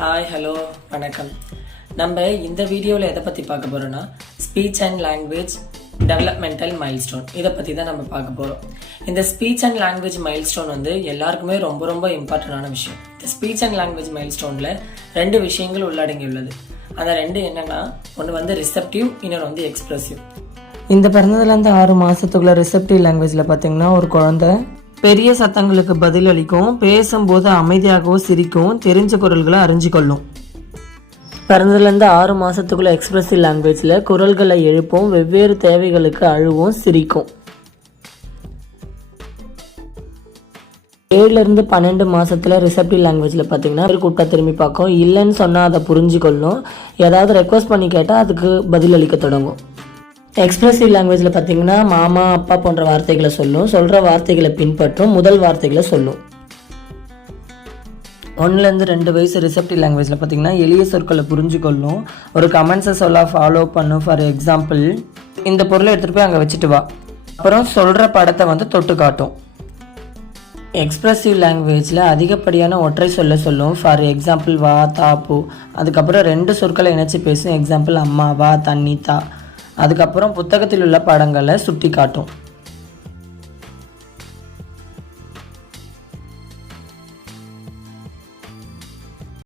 Hi hello வணக்கம். நம்ம இந்த வீடியோவில் எதை பற்றி பார்க்க போகிறோன்னா speech and language developmental milestone இதை பற்றி தான் நம்ம பார்க்க போகிறோம். இந்த ஸ்பீச் அண்ட் லாங்குவேஜ் மைல்ஸ்டோன் வந்து எல்லாருக்குமே ரொம்ப ரொம்ப இம்பார்ட்டண்டான விஷயம். இந்த ஸ்பீச் அண்ட் லாங்குவேஜ் மைல்ஸ்டோனில் 2 விஷயங்கள் உள்ளடங்கியுள்ளது. அந்த 2 என்னென்னா, ஒன்று வந்து ரிசெப்டிவ், இன்னொன்று வந்து எக்ஸ்பிரசிவ். இந்த பிறந்ததுலேருந்து 6 மாதத்துக்குள்ள ரிசெப்டிவ் லாங்குவேஜில் பார்த்தீங்கன்னா ஒரு குழந்தை பெரிய சத்தங்களுக்கு பதிலளிக்கும், பேசும்போது அமைதியாகவும் சிரிக்கும், தெரிஞ்ச குரல்களை அறிஞ்சிக்கொள்ளும். பிறந்ததுலேருந்து 6 மாதத்துக்குள்ள எக்ஸ்பிரசிவ் லாங்குவேஜில் குரல்களை எழுப்பும், வெவ்வேறு தேவைகளுக்கு அழுவும், சிரிக்கும். 7லேருந்து 12 மாதத்தில் ரிசெப்டிவ் லாங்குவேஜில் பார்த்தீங்கன்னா கூப்பிட்டா திரும்பி பார்க்கும், இல்லைன்னு சொன்னால் அதை புரிஞ்சுக்கொள்ளும், ஏதாவது ரெக்வஸ்ட் பண்ணி கேட்டால் அதுக்கு பதிலளிக்க தொடங்கும். எக்ஸ்பிரசிவ் லாங்குவேஜில் பார்த்தீங்கன்னா மாமா அப்பா போன்ற வார்த்தைகளை சொல்லும், சொல்கிற வார்த்தைகளை பின்பற்றும், முதல் வார்த்தைகளை சொல்லும். 1லேருந்து 2 வயசு ரிசெப்டிவ் லாங்குவேஜில் பார்த்தீங்கன்னா எளிய சொற்களை புரிஞ்சுக்கொள்ளும், ஒரு கமெண்ட்ஸை சொல்ல ஃபாலோ பண்ணும். ஃபார் எக்ஸாம்பிள், இந்த பொருளை எடுத்துகிட்டு போய் அங்கே வச்சுட்டு வா, அப்புறம் சொல்கிற படத்தை வந்து தொட்டு காட்டும். எக்ஸ்பிரசிவ் லாங்குவேஜில் அதிகப்படியான ஒற்றை சொல்லும். ஃபார் எக்ஸாம்பிள், வா, தா, பூ. அதுக்கப்புறம் 2 சொற்களை இணைச்சி பேசும். எக்ஸாம்பிள், அம்மா, வா, தண்ணி, தா. அதுக்கப்புறம் புத்தகத்தில் உள்ள படங்களை சுட்டி காட்டும்.